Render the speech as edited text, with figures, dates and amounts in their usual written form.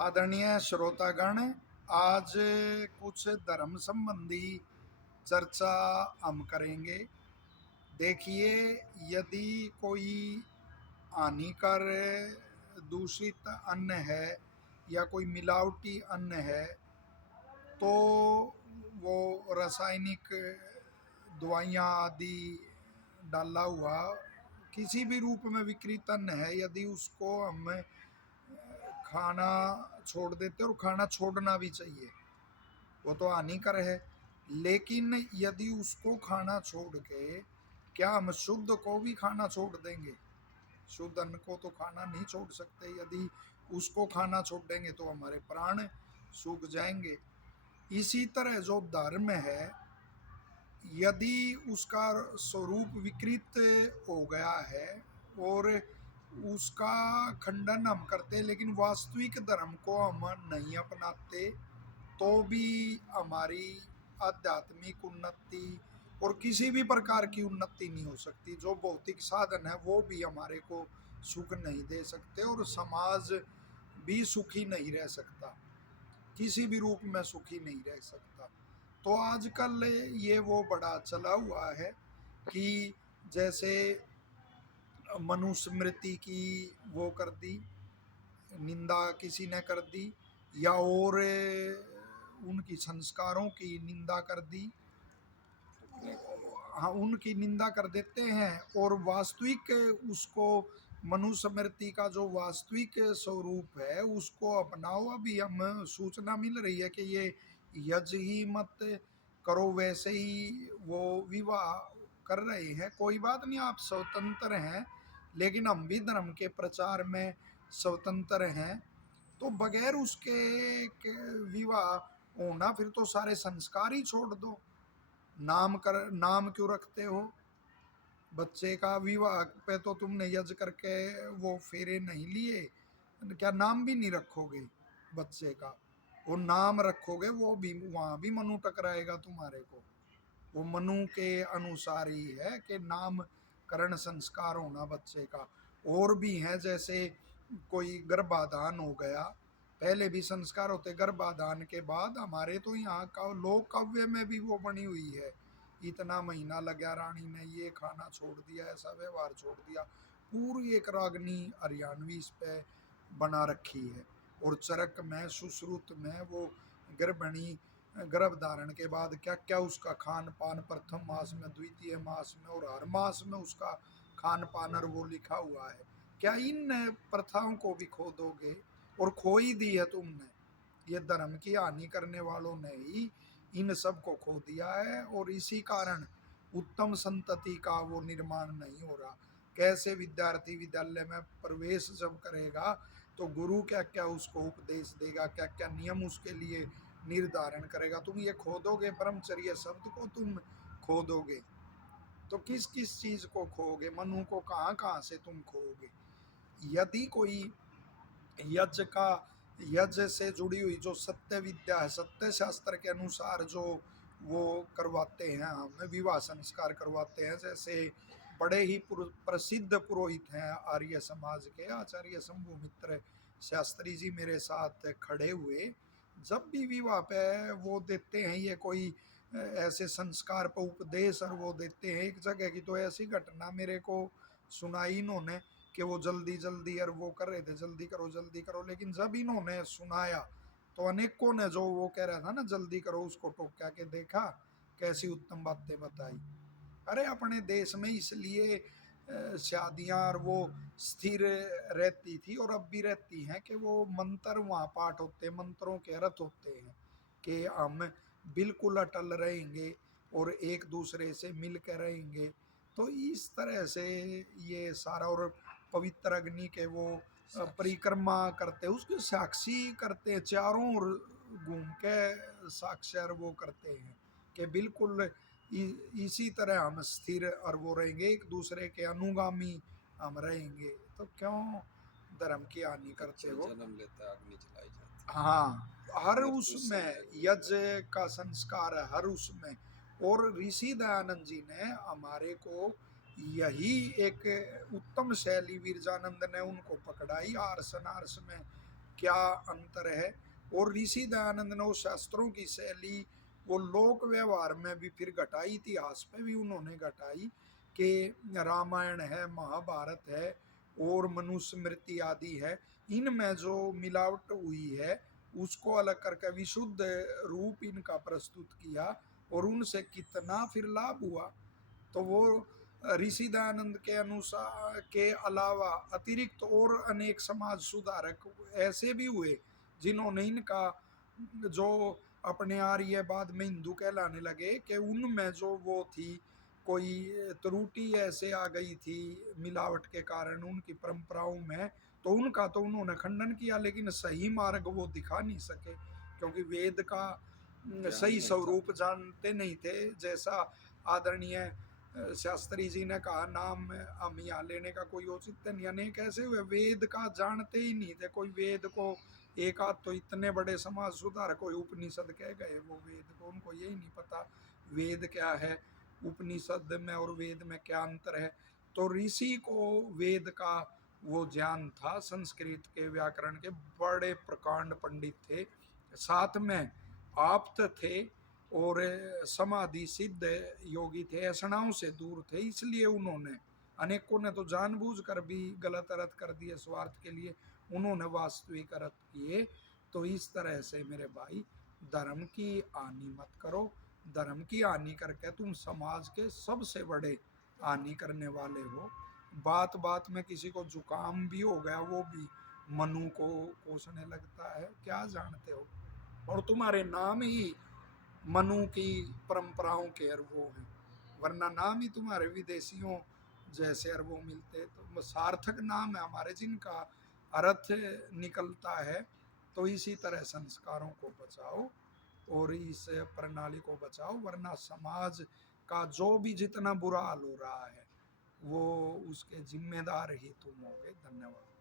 आदरणीय श्रोतागण, आज कुछ धर्म संबंधी चर्चा हम करेंगे। देखिए, यदि कोई हानिकर दूषित अन्न है या कोई मिलावटी अन्न है तो वो रासायनिक दवाइयाँ आदि डाला हुआ किसी भी रूप में विकृत अन्न है, यदि उसको हम खाना छोड़ देते और खाना छोड़ना भी चाहिए, वो तो हानिकर है। लेकिन यदि उसको खाना छोड़ के क्या हम शुद्ध को भी खाना छोड़ देंगे? शुद्ध अन्न को तो खाना नहीं छोड़ सकते। यदि उसको खाना छोड़ देंगे तो हमारे प्राण सूख जाएंगे। इसी तरह जो धर्म है, यदि उसका स्वरूप विकृत हो गया है और उसका खंडन हम करते, लेकिन वास्तविक धर्म को हम नहीं अपनाते, तो भी हमारी आध्यात्मिक उन्नति और किसी भी प्रकार की उन्नति नहीं हो सकती। जो भौतिक साधन है वो भी हमारे को सुख नहीं दे सकते और समाज भी सुखी नहीं रह सकता, किसी भी रूप में सुखी नहीं रह सकता। तो आजकल ये वो बड़ा चला हुआ है कि जैसे मनुस्मृति की वो कर दी, निंदा किसी ने कर दी, या और उनकी संस्कारों की निंदा कर दी। हाँ, उनकी निंदा कर देते हैं और वास्तविक उसको मनुस्मृति का जो वास्तविक स्वरूप है उसको अपनाओ। अभी हम सूचना मिल रही है कि ये यज्ञ ही मत करो, वैसे ही वो विवाह कर रहे हैं। कोई बात नहीं, आप स्वतंत्र हैं, लेकिन हम भी धर्म के प्रचार में स्वतंत्र हैं। तो बगैर उसके विवाह होना, फिर तो सारे संस्कार ही छोड़ दो। नाम क्यों रखते हो? बच्चे का विवाह पे तो तुमने यज्ञ करके वो फेरे नहीं लिए, क्या नाम भी नहीं रखोगे बच्चे का? वो नाम रखोगे, वो भी वहां भी मनु टकराएगा तुम्हारे को। वो मनु के अनुसार ही है कि नामकरण संस्कार होना बच्चे का। और भी है, जैसे कोई गर्भाधान हो गया, पहले भी संस्कार होते गर्भाधान के बाद। हमारे तो यहाँ का लोक काव्य में भी वो बनी हुई है, इतना महीना लगा रानी ने ये खाना छोड़ दिया, ऐसा व्यवहार छोड़ दिया। पूरी एक रागनी हरियाणवी इस पे बना रखी है। और चरक में सुश्रुत में वो गर्भिणी गर्भ धारण के बाद क्या क्या उसका खान पान, प्रथम मास में, द्वितीय मास में और हर मास में उसका खान पान और वो लिखा हुआ है। क्या इन प्रथाओं को भी खो दोगे? और खो ही दी है तुमने। ये धर्म की हानि करने वालों ने ही इन सब को खो दिया है और इसी कारण उत्तम संतति का वो निर्माण नहीं हो रहा। कैसे विद्यार्थी विद्यालय में प्रवेश जब करेगा तो गुरु क्या क्या उसको उपदेश देगा, क्या क्या नियम उसके लिए निर्धारण करेगा। तुम ये खो दोगे, ब्रह्मचर्य शब्द को तुम खो दोगे, तो किस किस चीज को खोगे? मनु को कहाँ कहाँ से तुम खोगे? यदि कोई यज्ञ का, यज्ञ से जुड़ी हुई जो सत्य विद्या है, सत्य शास्त्र के अनुसार जो वो करवाते हैं, हमें विवाह संस्कार करवाते हैं, जैसे बड़े ही प्रसिद्ध पुरोहित हैं आर्य समाज के, आचार्य शंभु मित्र शास्त्री जी मेरे साथ खड़े हुए, जब भी विवाह पे वो देते हैं ये कोई ऐसे संस्कार पर उपदेश, और वो देते हैं। एक जगह की तो ऐसी घटना मेरे को सुनाई इन्होंने कि वो जल्दी जल्दी और वो कर रहे थे, जल्दी करो, लेकिन जब इन्होंने सुनाया तो अनेकों ने जो वो कह रहा था ना जल्दी करो, उसको टोका के देखा, कैसी उत्तम बातें बताई। अरे अपने देश में इसलिए शादियां और वो स्थिर रहती थी और अब भी रहती हैं कि वो मंत्र वहाँ पाठ होते हैं, मंत्रों के अर्थ होते हैं कि हम बिल्कुल अटल रहेंगे और एक दूसरे से मिल कर रहेंगे। तो इस तरह से ये सारा, और पवित्र अग्नि के वो परिक्रमा करते हैं, उसके साक्षी करते हैं, चारों ओर घूम के साक्षर वो करते हैं कि बिल्कुल इसी तरह हम स्थिर और वो रहेंगे, एक दूसरे के अनुगामी हम रहेंगे। तो क्यों धर्म की हानि करते हो? जन्म लेता अग्नि जलाई जाती। हाँ, हर बिल्कुल उसमें सही है। यज्ञ का संस्कार है, हर उसमें। और ऋषि दयानंद जी ने हमारे को यही एक उत्तम शैली, वीरजानंद ने उनको पकड़ाई आर्स अनार्स में, क्या अंतर है। और ऋषि दयानंद ने उस शास्त्रों की शैली वो लोक व्यवहार में भी फिर घटाई, इतिहास में भी उन्होंने घटाई कि रामायण है, महाभारत है और मनुस्मृति आदि है, इनमें जो मिलावट हुई है उसको अलग करके विशुद्ध रूप इनका प्रस्तुत किया और उनसे कितना फिर लाभ हुआ। तो वो ऋषि दयानंद के अनुसार के अलावा अतिरिक्त और अनेक समाज सुधारक ऐसे भी हुए जिन्होंने इनका जो अपने आर्य बाद में हिंदू कहलाने लगे कि उनमें जो वो थी कोई त्रुटि ऐसे आ गई थी मिलावट के कारण उनकी परंपराओं में, तो उनका तो उन्होंने खंडन किया, लेकिन सही मार्ग वो दिखा नहीं सके क्योंकि वेद का ज्ञान सही नहीं था। स्वरूप जानते नहीं थे। जैसा आदरणीय शास्त्री जी ने कहा, नाम हम यहाँ लेने का कोई औचित्य नहीं, अनेक ऐसे हुए वेद का जानते ही नहीं थे। कोई वेद को एक आध तो इतने बड़े समाज सुधार कोई उपनिषद कह गए वो वेद को, उनको यही नहीं पता वेद क्या है, उपनिषद में और वेद में क्या अंतर है। तो ऋषि को वेद का वो ज्ञान था, संस्कृत के व्याकरण के बड़े प्रकांड पंडित थे, साथ में आप्त थे और समाधि सिद्ध योगी थे, ऐसणाओं से दूर थे, इसलिए उन्होंने, अनेकों ने तो जानबूझकर भी गलत अर्थ कर दिए स्वार्थ के लिए, उन्होंने वास्तविक अर्थ किए। तो इस तरह से मेरे भाई धर्म की हानि मत करो, धर्म की हानि करके तुम समाज के सबसे बड़े हानि करने वाले हो। बात बात में किसी को जुकाम भी हो गया वो भी मनु को कोसने लगता है, क्या जानते हो। और तुम्हारे नाम ही मनु की परंपराओं के अरबों हैं, वरना नाम ही तुम्हारे विदेशियों जैसे अरबों मिलते, तो सार्थक नाम है हमारे जिनका अर्थ निकलता है। तो इसी तरह संस्कारों को बचाओ और इस प्रणाली को बचाओ, वरना समाज का जो भी जितना बुरा हाल हो रहा है वो उसके जिम्मेदार ही तुम होगे। धन्यवाद।